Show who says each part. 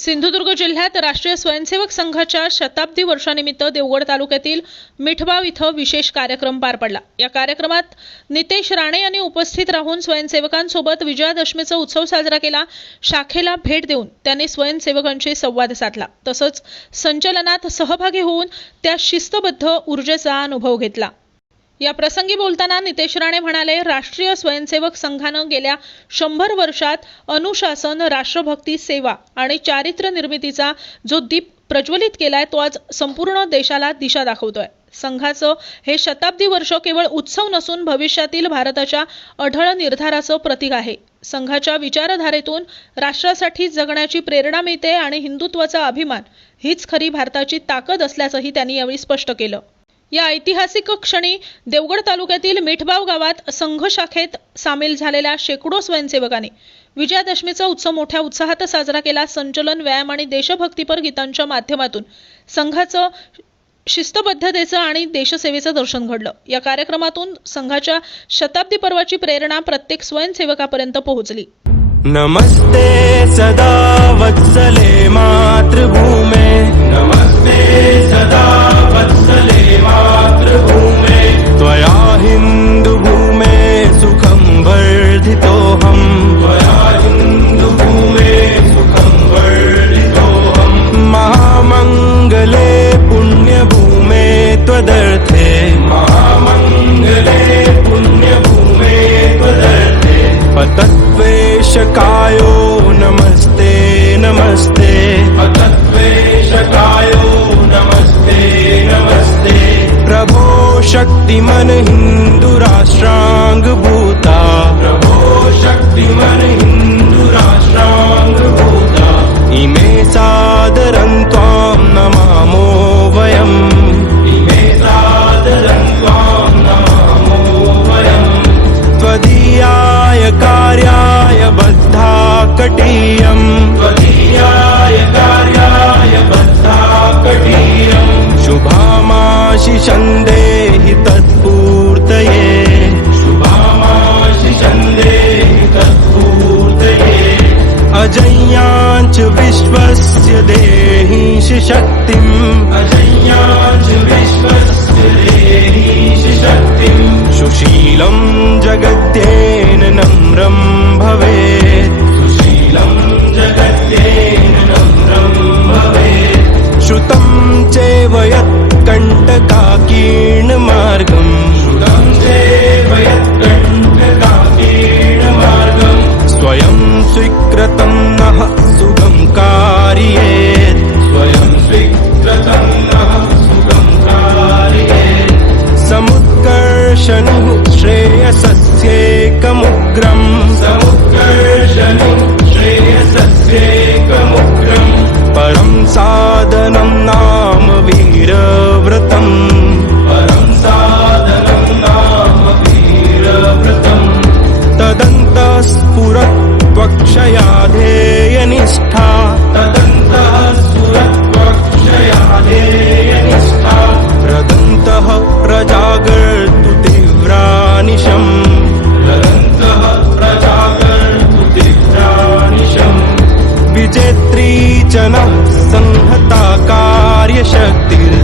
Speaker 1: सिंधुदुर्ग जिल्ह्यात राष्ट्रीय स्वयंसेवक संघाच्या शताब्दी वर्षानिमित्त देवगड तालुक्यातील मिठबाव इथं विशेष कार्यक्रम पार पडला. या कार्यक्रमात नितेश राणे यांनी उपस्थित राहून स्वयंसेवकांसोबत विजयादशमीचा उत्सव साजरा केला. शाखेला भेट देऊन त्यांनी स्वयंसेवकांशी संवाद साधला. तसंच संचलनात सहभागी होऊन त्या शिस्तबद्ध ऊर्जेचा अनुभव घेतला. या प्रसंगी बोलताना नितेश राणे म्हणाले राष्ट्रीय स्वयंसेवक संघानं गेल्या शंभर वर्षात अनुशासन राष्ट्रभक्ती सेवा आणि चारित्र्य निर्मितीचा जो दीप प्रज्वलित केलाय तो आज संपूर्ण देशाला दिशा दाखवतोय. संघाचं हे शताब्दी वर्ष केवळ उत्सव नसून भविष्यातील भारताच्या अढळ निर्धाराचं प्रतीक आहे. संघाच्या विचारधारेतून राष्ट्रासाठी जगण्याची प्रेरणा मिळते आणि हिंदुत्वाचा अभिमान हीच खरी भारताची ताकद असल्याचंही त्यांनी यावेळी स्पष्ट केलं. या ऐतिहासिक क्षणी देवगड तालुक्यातील मिठबाव गावात संघ शाखेत सामील झालेल्या शेकडो स्वयंसेवकांनी विजयादशमीचा उत्सव मोठ्या उत्साहात साजरा केला. संचलन व्यायाम आणि देशभक्तीपर गीतांच्या माध्यमातून संघाचं शिस्तबद्धतेचं आणि देशसेवेचं दर्शन घडलं. या कार्यक्रमातून संघाच्या शताब्दी पर्वाची प्रेरणा प्रत्येक स्वयंसेवकापर्यंत पोहोचली.
Speaker 2: नमस्ते सदा वत्सले मातृभूमे. पतत्वेशकायो नमस्ते नमस्ते। पतत्वेशकायो नमस्ते नमस्ते। प्रभो शक्तिमन हिन्दुराष्ट्राङ्गभूता प्रभो शक्तिमन कटीयम्। त्वदीयाय कार्याय बद्धा कटीयम् शुभामाशिषं देहि तत्पूर्तये। शुभामाशिषं देहि तत्पूर्तये। अजय्याञ्च विश्वस्य देहीश शक्तिम्। अजय्याञ्च चैव यत्कण्टकाकीर्णमार्गम् स्वयं स्वीकृतं नः सुगं कारयेत् स्वयं स्वीकृतं नः सुगं कारयेत् समुत्कर्षणुः श्रेयसस्येकमुग्रम् समुत्कर्षणुः श्रेयसस्येकमुग्रम्। परं साधनं नाम वीरव्रतम् ശക്തി